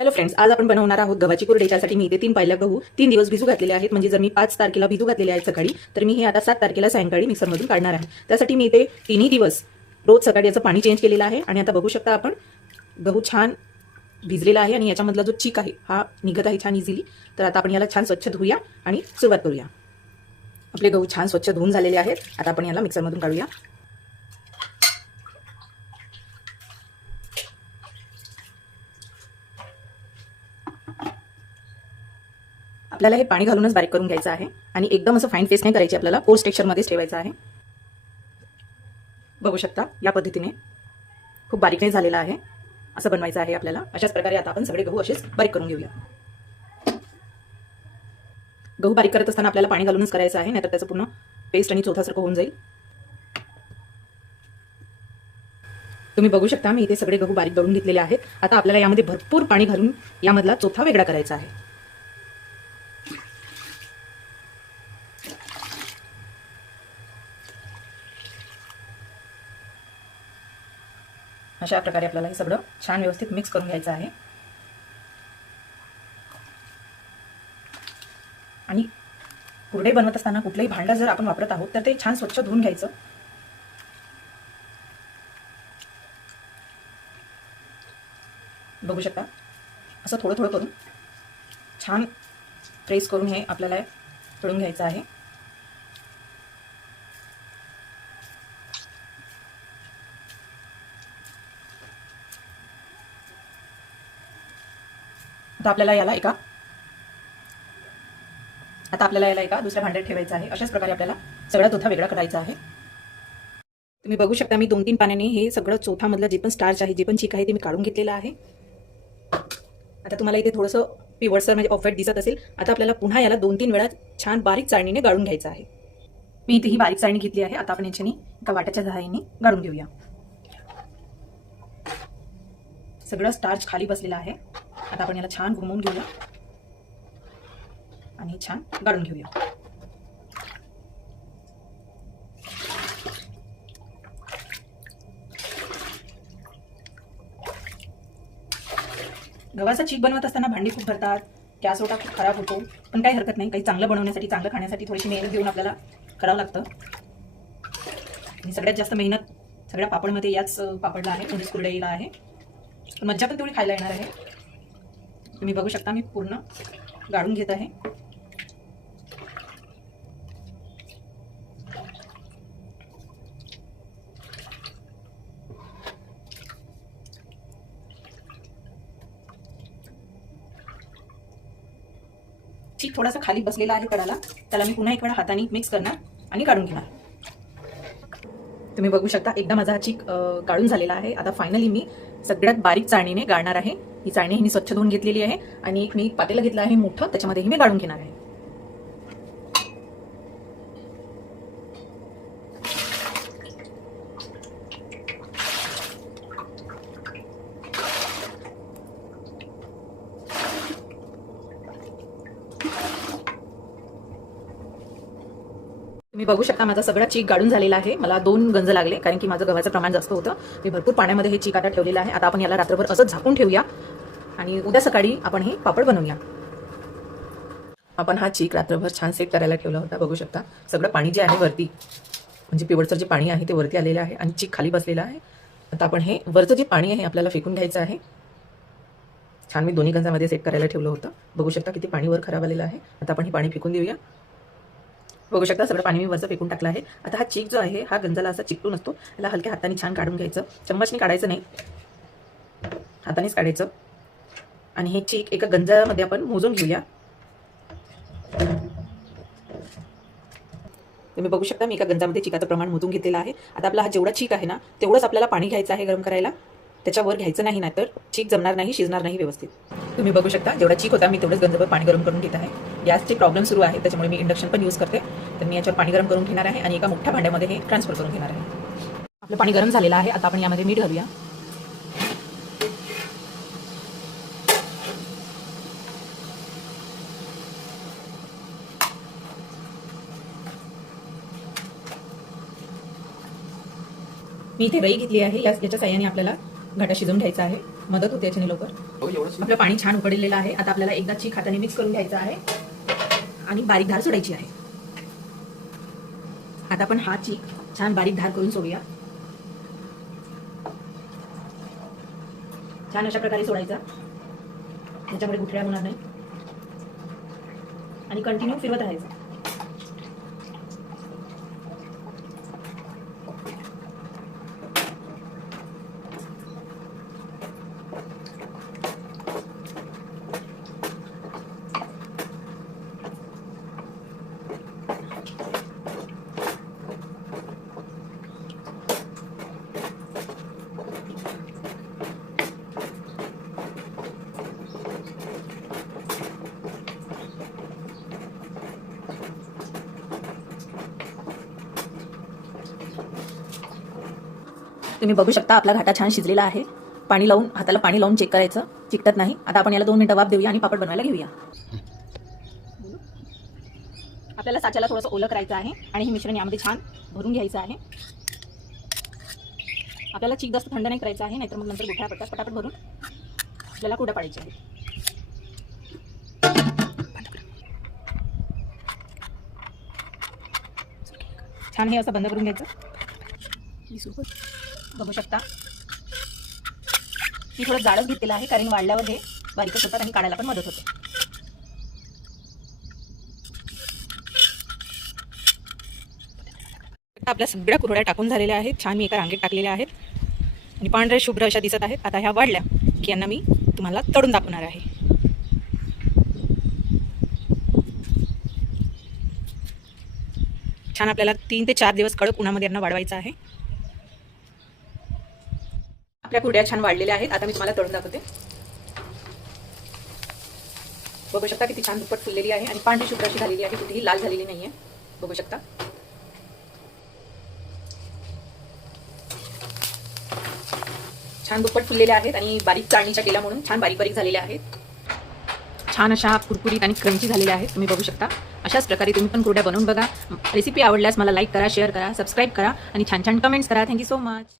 Hello friends, आज आपण बनवणार आहोत गव्हाची कुरडई. त्यासाठी मी इथे 3 पायल्या गहू 3 दिवस भिजू घातलेले आहेत. म्हणजे जर मी 5 तारखेला भिजू घातलेले आहेत सकाळी, तर मी हे आता 7 तारखेला सायंकाळी मिक्सरमधून काढणार आहे. त्यासाठी मी इथे 3 दिवस रोज सकाळी याचं पाणी चेंज केलेलं आहे. आणि आता बघू शकता आपण गहू छान भिजलेला आहे आणि याच्यामधला जो चीक आहे हा निघत आहे छान इझिली. तर आता आपण याला छान स्वच्छ धुऊया आणि सुरुवात करूया. आपले गहू छान स्वच्छ धुवून झालेले आहेत. आता आपण याला मिक्सरमधून काढूया. आपल्याला हे पाणी घालूनच बारीक करून घ्यायचं आहे आणि एकदम असं फाईन पेस्ट नाही करायची, आपल्याला कोर्स टेक्स्चरमध्येच ठेवायचं आहे. बघू शकता या पद्धतीने खूप बारीक नाही झालेला आहे, असं बनवायचं आहे आपल्याला. अशाच प्रकारे आता आपण सगळे गहू असेच बारीक करून घेऊया. गहू बारीक करत असताना आपल्याला पाणी घालूनच करायचं आहे, नाहीतर त्याचं पूर्ण पेस्ट आणि चोथासारखं होऊन जाईल. तुम्ही बघू शकता मी इथे सगळे गहू बारीक दळून घेतलेले आहेत. आता आपल्याला यामध्ये भरपूर पाणी घालून यामधला चोथा वेगळा करायचा आहे. अशा प्रकारे आपल्याला हे सगळं छान व्यवस्थित मिक्स करून घ्यायचं आहे. आणि कुरडई बनवत असताना कुठलंही भांडं जर आपण वापरत आहोत तर ते छान स्वच्छ धुवून घ्यायचं. बघू शकता असं थोडं थोडं करून छान प्रेस करून हे आपल्याला तळून घ्यायचं आहे. आता आपल्याला याला एका दुसऱ्या भांड्यात ठेवायचं आहे. अशाच प्रकारे आपल्याला सगळा चोथा वेगळा करायचा आहे. तुम्ही बघू शकता मी 2-3 पाण्याने हे सगळं चोथामधलं जे पण स्टार्च आहे, जे पण चीक आहे ते मी काढून घेतलेलं आहे. आता तुम्हाला इथे थोडंसं पिवळसर म्हणजे ऑफ व्हाईट दिसत असेल. आता आपल्याला पुन्हा याला 2-3 वेळा छान बारीक चाळणीने गाळून घ्यायचं आहे. मी इथे ही बारीक चाळणी घेतली आहे. आता आपण याच्याने एका वाट्याच्या सहाय्याने गाळून घेऊया. सगळं स्टार्च खाली बसलेलं आहे. आता आपण याला छान घुमवून घेऊया आणि छान गाळून घेऊया. गव्हाचा चीक बनवत असताना भांडी खूप भरतात, गॅस ओटा खूप खराब होतो. पण काही हरकत नाही, काही चांगलं बनवण्यासाठी, चांगलं खाण्यासाठी थोडीशी मेहनत घेऊन आपल्याला करावं लागतं. आणि सगळ्यात जास्त मेहनत सगळ्या पापडमध्ये याच पापडला आहे, म्हणजे कुरडईला आहे. मज्जा पण तेवढी खायला येणार आहे. तुम्ही बघू शकता मी पूर्ण गाळून घेत आहे. चीक थोडासा खाली बसलेला आहे कडाला, त्याला मी पुन्हा एक वेळा हाताने मिक्स करणार आणि काढून घेणार. तुम्ही बघू शकता एकदा माझा हा चीक काढून झालेला आहे. आता फायनली मी सगळ्यात बारीक चाळणीने गाळणार आहे. ही चाळणी मी स्वच्छ धुवून घेतलेली आहे आणि एक मी पातेलं घेतलं आहे मोठं, त्याच्यामध्येही मी गाळून घेणार आहे. तुम्ही बघू शकता माझा सगळा चीक गाळून झालेला आहे. मला 2 गंज लागले, कारण की माझं गव्हाचं प्रमाण जास्त होतं. मी भरपूर पाण्यामध्ये हे चीक आता ठेवलेलं आहे. आता आपण याला रात्रभर असंच झाकून ठेवूया आणि उद्या सकाळी आपण हे पापड बनवूया. आपण हा चीक रात्रभर छान सेट करायला ठेवला होता. बघू शकता सगळं पाणी जे आहे वरती, म्हणजे पिवळसर जे पाणी आहे ते वरती आलेलं आहे आणि चीक खाली बसलेला आहे. आता आपण हे वरचं जे पाणी आहे आपल्याला फेकून घ्यायचं आहे. छान मी दोन्ही गंजामध्ये सेट करायला ठेवलं होतं. बघू शकता किती पाणी वर खराब आलेलं आहे. आता आपण हे पाणी फेकून देऊया. बघू शकता सगळं पाणी मी वरचं फेकून टाकलं आहे. आता हा चीक जो आहे हा गंजाला असा चिकटून असतो, त्याला हलक्या हाताने छान काढून घ्यायचं. चम्मचने काढायचं नाही, हातानेच काढायचं. आणि हे चीक एका गंजामध्ये आपण मोजून घेऊया. तुम्ही बघू शकता मी एका गंजामध्ये चिकाचं प्रमाण मोजून घेतलेलं आहे. आता आपला हा जेवढा चीक आहे ना तेवढंच आपल्याला पाणी घ्यायचं आहे गरम करायला. त्याच्यावर घ्यायचं नाही, नाहीतर चीक जमणार नाही, शिजणार नाही व्यवस्थित. तुम्ही बघू शकता जेवढा चीक होता मी तेवढंच गंजभर पाणी गरम करून घेत आहे. गॅसचे प्रॉब्लेम सुरू आहे, त्याच्यामुळे मी इंडक्शन पण यूज करते. तर मी याच्यावर पाणी गरम करून घेणार आहे आणि एका मोठ्या भांड्यामध्ये हे ट्रान्सफर करून घेणार आहे. आपलं पाणी गरम झालेलं आहे. आता आपण यामध्ये मीठ घालूया. मी इथे रई घेतली आहे. याच्या साह्याने आपल्याला घाटा शिजवून घ्यायचा आहे, मदत होते याच्याने लवकर. आपलं पाणी छान उकळलेलं आहे. आता आपल्याला एकदा चीक हाताने मिक्स करून घ्यायचा आहे आणि बारीक धार सोडायची आहे. आता आपण हा चीक छान बारीक धार करून सोडूया. छान अशा प्रकारे सोडायचा, त्याच्यामध्ये गुठळ्या होणार नाही आणि कंटिन्यू फिरवत राहायचं. तुम्ही बघू शकता आपला घाटा छान शिजलेला आहे. पाणी लावून, हाताला पाणी लावून चेक करायचं, चिकटत नाही. आता आपण याला 2 मिनिटं वाफ देऊया आणि पापड बनवायला घेऊया. आपल्याला साच्याला थोडंसं ओलं करायचं आहे आणि हे मिश्रण यामध्ये छान भरून घ्यायचं आहे. आपल्याला चीक जास्त थंड नाही करायचं आहे, नाहीतर मग नंतर गुठळ्या पडतात. पटापट भरून आपल्याला कुरड्या पाडायच्या आहेत. छान हे असं बंद करून घ्यायचं. बघू शकता मी थोडं जाडच घेतलेलं आहे, कारण वाढल्यावर हे बारीकच होतात आणि काढायला पण मदत होते. आपल्या सगळ्या कुरड्या टाकून झालेल्या आहेत. छान मी एका रांगेत टाकलेल्या आहेत आणि पांढऱ्या शुभ्र अशा दिसत आहेत. आता ह्या वाढल्या की यांना मी तुम्हाला तळून दाखवणार आहे. छान आपल्याला 3 ते 4 दिवस कडक उन्हामध्ये यांना वाढवायचं आहे. आपल्या कुरड्या छान वाढलेल्या आहेत. आता मी तुम्हाला तळून दाखवते. बघू शकता किती छान दुप्पट फुललेली आहे आणि पांढरी शुभ्र अशी झालेली आहे, कुठेही लाल झालेली नाहीये. बघू शकता छान दुप्पट फुललेल्या आहेत आणि बारीक चाळणीच्या केल्यामुळे छान बारीक बारीक झालेल्या आहेत. छान अशा कुरकुरीत आणि क्रंची झालेल्या आहेत. तुम्ही बघू शकता. अशाच प्रकारे तुम्ही पण कुरड्या बनवून बघा. रेसिपी आवडल्यास मला लाईक करा, शेअर करा, सबस्क्राईब करा आणि छान छान कमेंट्स करा. Thank you so much.